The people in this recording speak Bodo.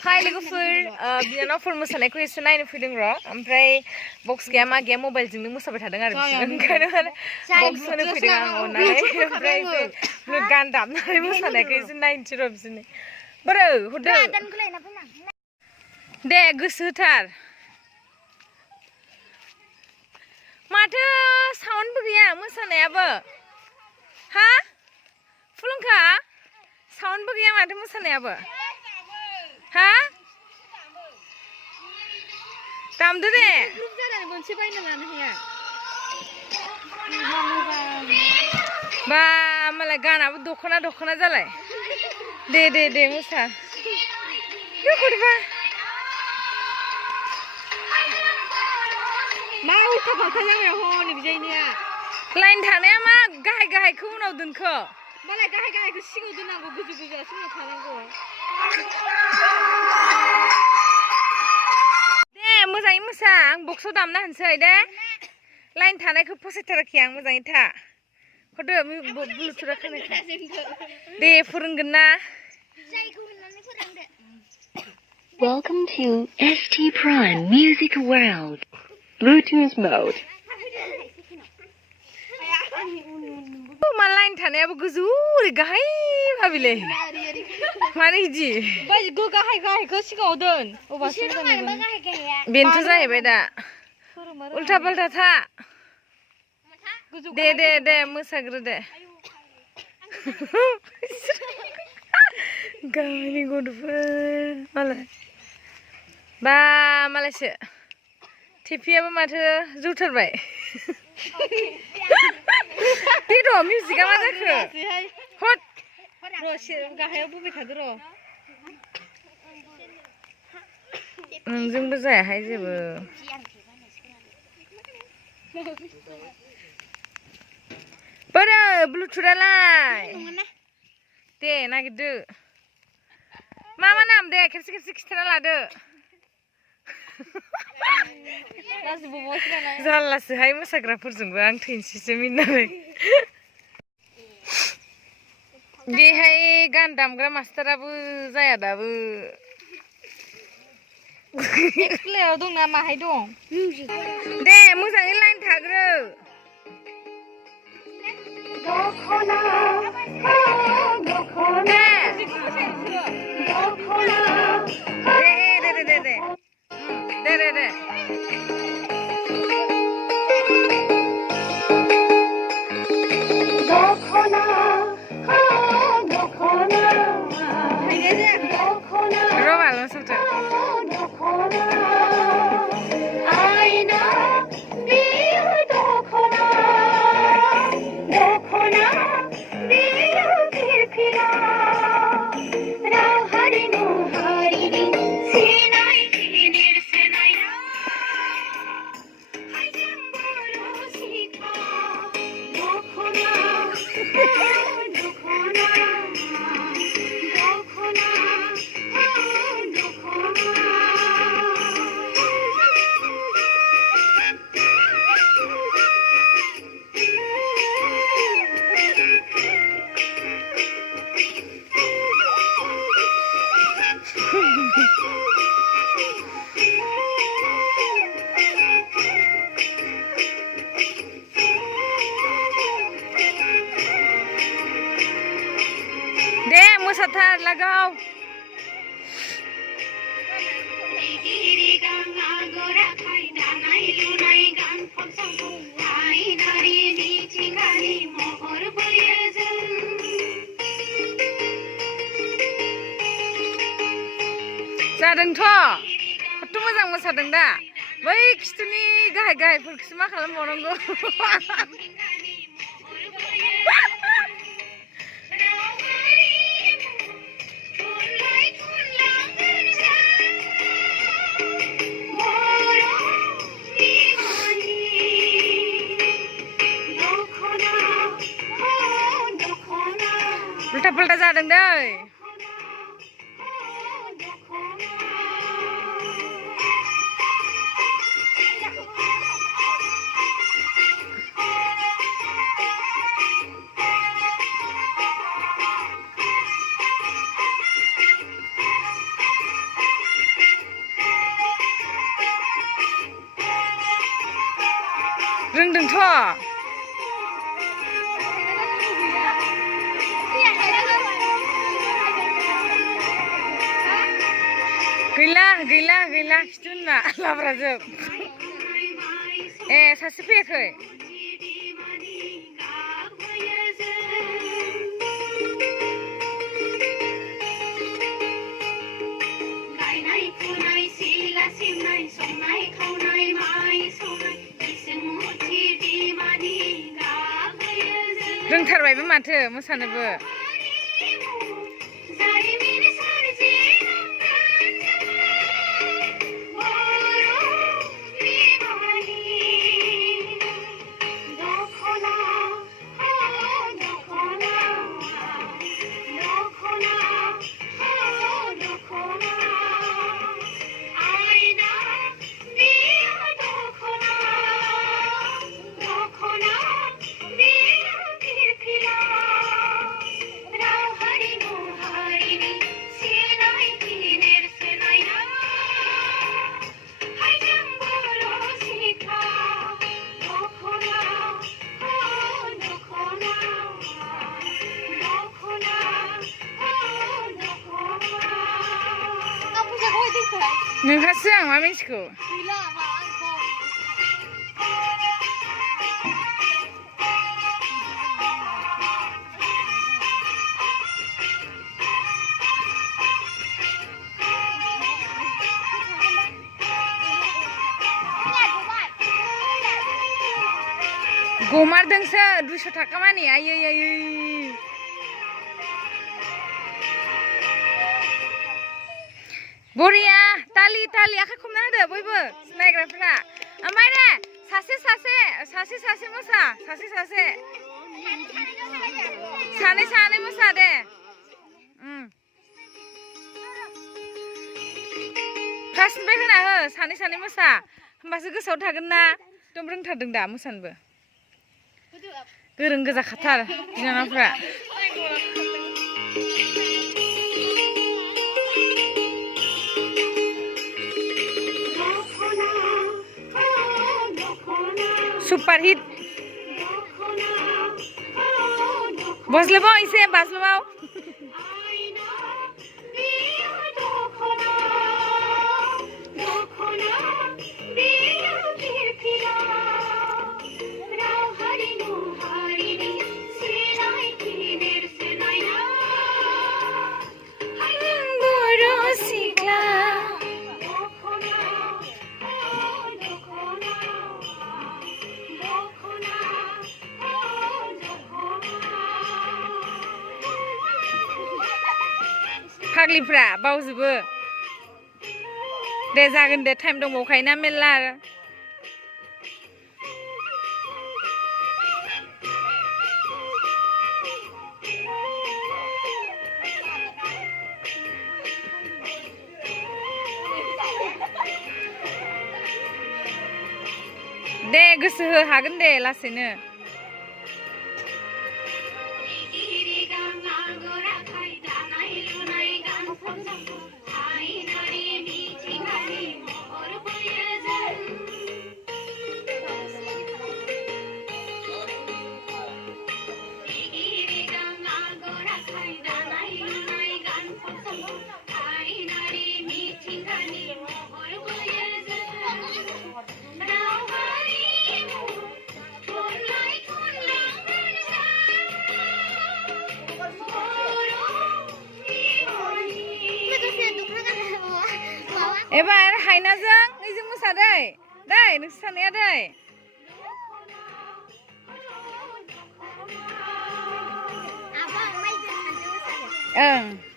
Hai लोगोफोर बिनानावफोर मोसानायखौ एसे नायनो फैदों र' ओमफ्राय बक्स गैया मा गैया मबाइलजोंनो मोसाबाय थादों आरो बिसोर ओंखायनो बक्स होनो फैदों आं अननानै ओमफ्राय बे गान दामनानै मोसानायखौ एसे नायनोसै र' बिसोरनि बोरो हरदो दे गोसो होथार माथो साउन्डबो गैया मोसानायाबो हा फुलुंखा साउन्डबो गैया माथो मोसानायाबो हा दामदो दे ग्रुप जानानै मोनसे बायना लानो हाया बा मालाय गानाबो दखना जालाय दे मोसा गथ'बा मा उल्था फाल्था जाबाय हनै बिजायनिया लाइन थानाया मा गाहायखौ उनाव दोनखो मालाय गाहायखौ सिगाङाव दोननांगौ गोजौआसो उनाव थानांगौ दे मोजाङै मोसा आं बक्सआव दामना होनसै दे लाइन थानायखौ फसायथाराखै आं मोजाङै था हरदो ब्लुटुथआ खोनायाखै दे फोरोंगोन ना Welcome to ST Prime Music World Bluetooth mode मा लाइन थानायाबो गोजौ गाहाय भाबिले माने इदि गाहायखौ सिगाङाव दोन बेनोथ' जाहैबाय दा उल्था पाल्टा था दे मोसाग्रो दे गामिनि गथ'फोर मालाय बा मालायसो टेपियाबो माथो जौथारबाय दे र' मिउजिकआ मा जाखो हट र' गाहायाव बोबाय थादो र' नोंजोंबो जायाहाय जेबो बोरो ब्लुटुथआलाय दे नागिरदो मा नाम दे खेबसे खिथाना लादो जारलासोहाय मोसाग्राफोरजोंबो आं थैनोसैसो मिनिनानै बेहाय गान दामग्रा मास्टाराबो जाया दाबो एक्सप्लेयाव दं ना माहाय दं दे मोजाङै लाइन थाग्रो दे Roba, lo suelto. दे मोसाथार लगाव जादोंथ' खथ' मोजां मोसादों दा बै खिथुनि गाहायफोरखौसो मा खालामबावनांगौ उल्टा पुल्टा जादों दै रोंदोंथ' गैला खिथुना लाब्राजोब ए सासे फैयाखै रोंथारबायबो माथो मोसानोबो नोंहासो आं मा मिथिगौ गमारदोंसो 200 थाखा मानि आयै बरिया तालि आखाइ खमना होदो बयबो नायग्राफोरा ओमफ्राय दे सासे मोसा सानै मोसा दे फार्स्टनिफ्राय होना हो सानै मोसा होमबासो गोसोआव थागोन ना एकदम रोंथारदों दा मोसानोबो गोरों गोजाखाथार बिनानावफ्रा सुपार हिट बसलेबाव एसे बासलेबाव फाग्लिफ्रा बावजोबो दे जागोन दे टाइम दंबावखायोना मेल्ला दे गोसो हो हागोन दे लासैनो एबार हायनाजों नैजों मोसादै दै नोंसोर सानैया दै ओं